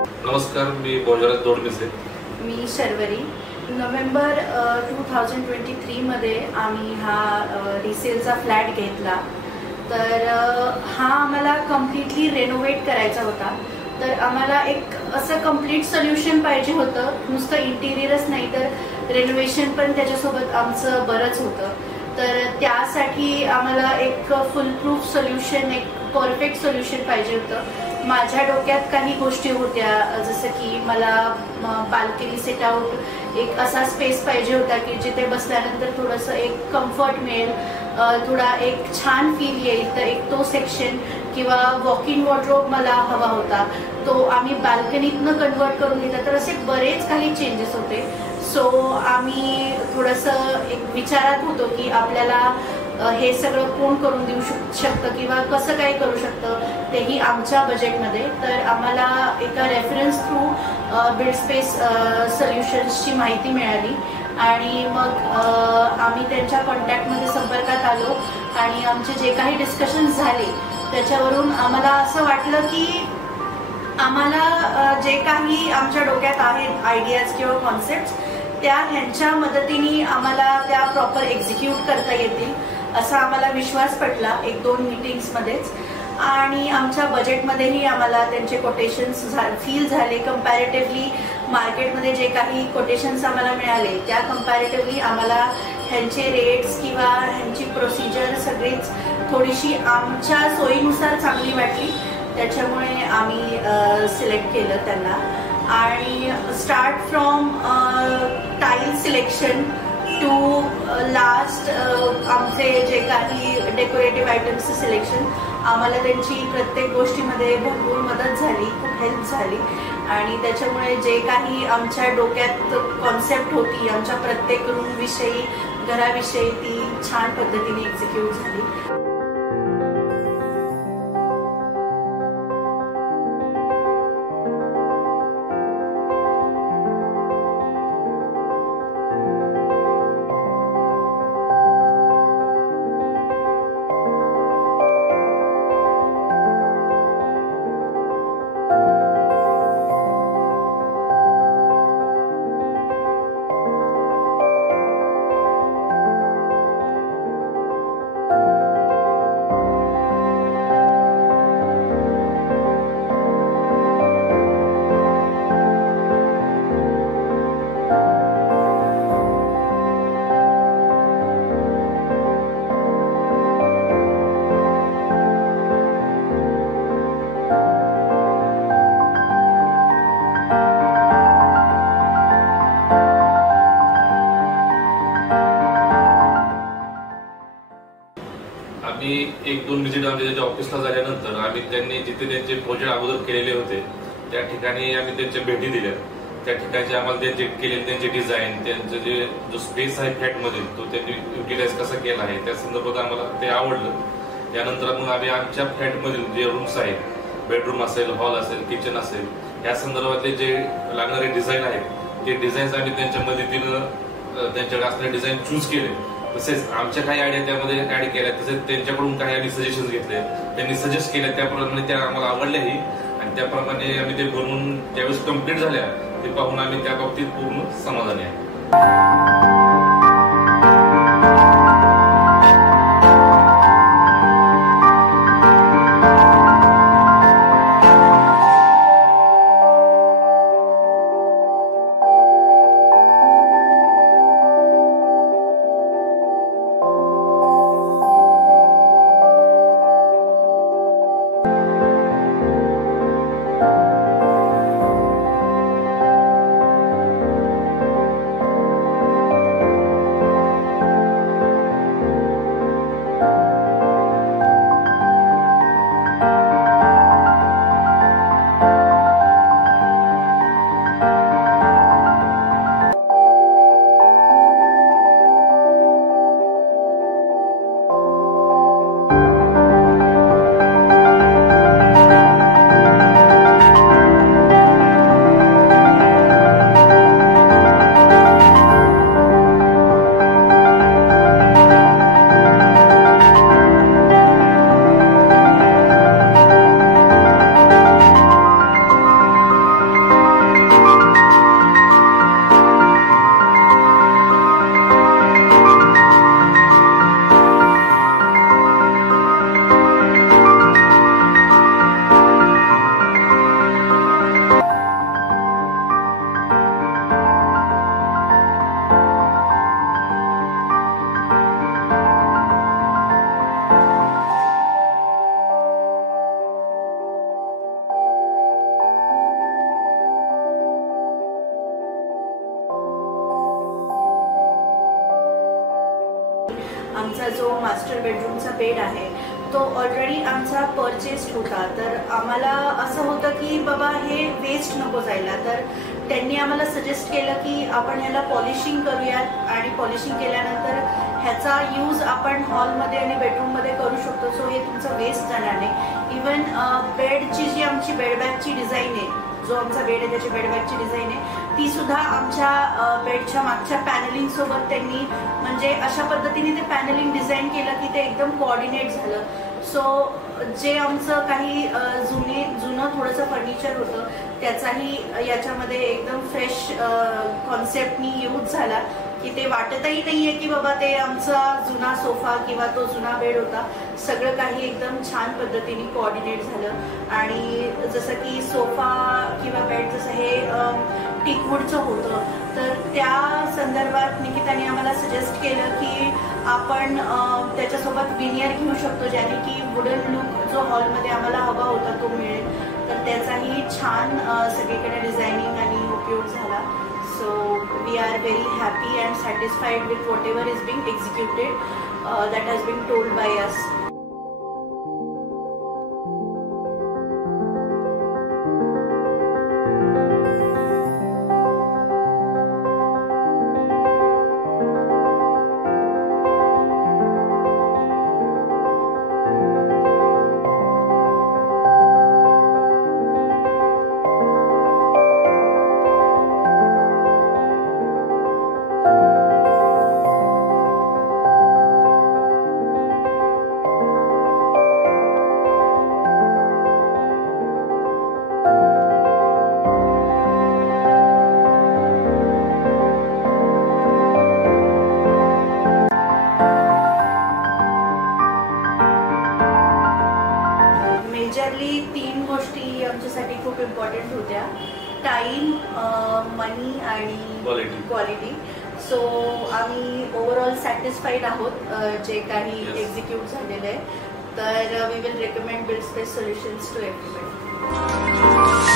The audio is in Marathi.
नमस्कार, मी बोजराज दोडमिसे. मी शर्वरी. नोव्हेंबर 2023 मध्ये आम्ही हा रिसेलचा फ्लॅट घेतला. तर हा आम्हाला कम्प्लिटली रेनोव्हेट करायचा होता. तर आम्हाला एक असं कम्प्लीट सोल्युशन पाहिजे होतं. नुसतं इंटिरियरच नाही तर रेनोव्हेशन पण त्याच्यासोबत आमचं बरंच होतं. तर त्यासाठी आम्हाला एक फुल प्रूफ सोल्युशन, एक परफेक्ट सोल्युशन पाहिजे होतं. माझ्या डोक्यात काही गोष्टी होत्या, जसं की मला बाल्कनी सेटआउट एक असा स्पेस पाहिजे होता की जिथे बसल्यानंतर थोडंसं एक कम्फर्ट मिळेल, थोडा एक छान फील येईल. तर एक तो सेक्शन किंवा वॉक इन वॉर्डरोब मला हवा होता. तो आम्ही बाल्कनीतनं कन्वर्ट करून दिला. तर असे बरेच काही चेंजेस होते. सो आम्ही थोडंसं एक विचारात होतो की आपल्याला हे सगळं कोण करून देऊ शकतं किंवा कसं काय करू शकतं, तेही आमच्या बजेटमध्ये. तर आम्हाला एका रेफरन्स थ्रू बिल्डस्पेस सोल्युशन्सची माहिती मिळाली आणि मग आम्ही त्यांच्या कॉन्टॅक्टमध्ये संपर्कात आलो आणि आमचे जे काही डिस्कशन्स झाले त्याच्यावरून आम्हाला असं वाटलं की आम्हाला जे काही आमच्या डोक्यात आहेत आयडियाज किंवा कॉन्सेप्ट्स, त्या ह्यांच्या मदतीने आम्हाला त्या प्रॉपर एक्झिक्यूट करता येतील असा आम्हाला विश्वास पटला 1-2 मीटिंग्समध्येच. आणि आमच्या बजेटमध्येही आम्हाला त्यांचे कोटेशन्स फील झाले. कम्पॅरेटिव्हली मार्केटमध्ये जे काही कोटेशन्स आम्हाला मिळाले त्या कम्पॅरेटिव्हली आम्हाला ह्यांचे रेट्स किंवा ह्यांची प्रोसिजर सगळीच थोडीशी आमच्या सोयीनुसार चांगली वाटली. त्याच्यामुळे आम्ही सिलेक्ट केलं त्यांना. आणि start from tile selection to last आमचे जे काही डेकोरेटिव्ह आयटम्सचं सिलेक्शन, आम्हाला त्यांची प्रत्येक गोष्टीमध्ये भरपूर मदत झाली, खूप हेल्प झाली. आणि त्याच्यामुळे जे काही आमच्या डोक्यात कॉन्सेप्ट होती आमच्या प्रत्येक रूमविषयी, घराविषयी, ती छान पद्धतीने एक्झिक्यूट झाली. आम्ही 1-2 विजिट आमच्या त्याच्या ऑफिसला झाल्यानंतर आम्ही त्यांनी जिथे त्यांचे प्रोजेक्ट अगोदर केलेले होते त्या ठिकाणी आम्ही त्यांच्या भेटी दिल्या. त्या ठिकाणचे आम्हाला त्यांचे केलेले त्यांचे डिझाईन, त्यांचं जो स्पेस आहे फ्लॅटमध्ये तो त्यांनी युटिलाइज कसा केला आहे त्या संदर्भात आम्हाला ते आवडलं. त्यानंतर मग आम्ही आमच्या फ्लॅटमधील जे रूम्स आहेत, बेडरूम असेल, हॉल असेल, किचन असेल, या संदर्भातले जे लागणारे डिझाईन आहेत ते डिझाईन्स आम्ही त्यांच्या मदतीनं त्यांच्याकडे असणारे डिझाईन चूज केले. तसेच आमच्या काही आयडिया त्यामध्ये ऍड केल्या. तसेच त्यांच्याकडून काही आम्ही सजेशन्स घेतले, त्यांनी सजेस्ट केल्या, त्याप्रमाणे त्या आम्हाला आवडल्याही आणि त्याप्रमाणे आम्ही ते बनवून ज्यावेळेस कम्प्लीट झाल्या ते पाहून आम्ही त्या बाबतीत पूर्ण समाधानी आहे. जो मास्टर बेडरूमचा बेड आहे तो ऑलरेडी आमचा परचेस्ड होता. तर आम्हाला असं होतं की बाबा हे वेस्ट नको जायला. तर त्यांनी आम्हाला सजेस्ट केलं की आपण ह्याला पॉलिशिंग करूयात आणि पॉलिशिंग केल्यानंतर ह्याचा यूज आपण हॉलमध्ये आणि बेडरूममध्ये करू शकतो. सो हे तुमचं वेस्ट जाणार नाही. इवन बेडची जी आमची बेडबॅगची डिझाईन आहे, जो आमचा बेड आहे त्याची बेडबॅगची डिझाईन आहे, ती सुद्धा आमच्या बेडच्या मागच्या पॅनलिंग सोबत त्यांनी म्हणजे अशा पद्धतीने ते पॅनलिंग डिझाईन केलं की ते एकदम कोऑर्डिनेट झालं. सो जे आमचं काही जुनं थोडंसं फर्निचर होतं त्याचाही याच्यामध्ये एकदम फ्रेश कॉन्सेप्टनी यूज झाला की ते वाटतही नाहीये की बाबा ते आमचा जुना सोफा किंवा तो जुना बेड होता. सगळं काही एकदम छान पद्धतीने कोऑर्डिनेट झालं. आणि जसं की सोफा किंवा बेड जसं हे टिकवूडचं होतं तर त्या संदर्भात निकिताने आम्हाला सजेस्ट केलं की आपण त्याच्यासोबत विनियर घेऊ शकतो ज्याने की वुडन लुक जो हॉलमध्ये आम्हाला हवा होता तो मिळेल. तर त्याचाही छान सगळीकडे डिझायनिंग आणि उपयोग झाला. So we are very happy and satisfied with whatever is being executed that has been told by us. Majorly 3 गोष्टी आमच्यासाठी खूप इम्पॉर्टंट होत्या: टाइम, मनी आणि क्वालिटी. सो आम्ही ओव्हरऑल सॅटिस्फाईड आहोत जे काही एक्झिक्यूट झालेलं आहे. तर we will recommend Buildspace Solutions to everybody.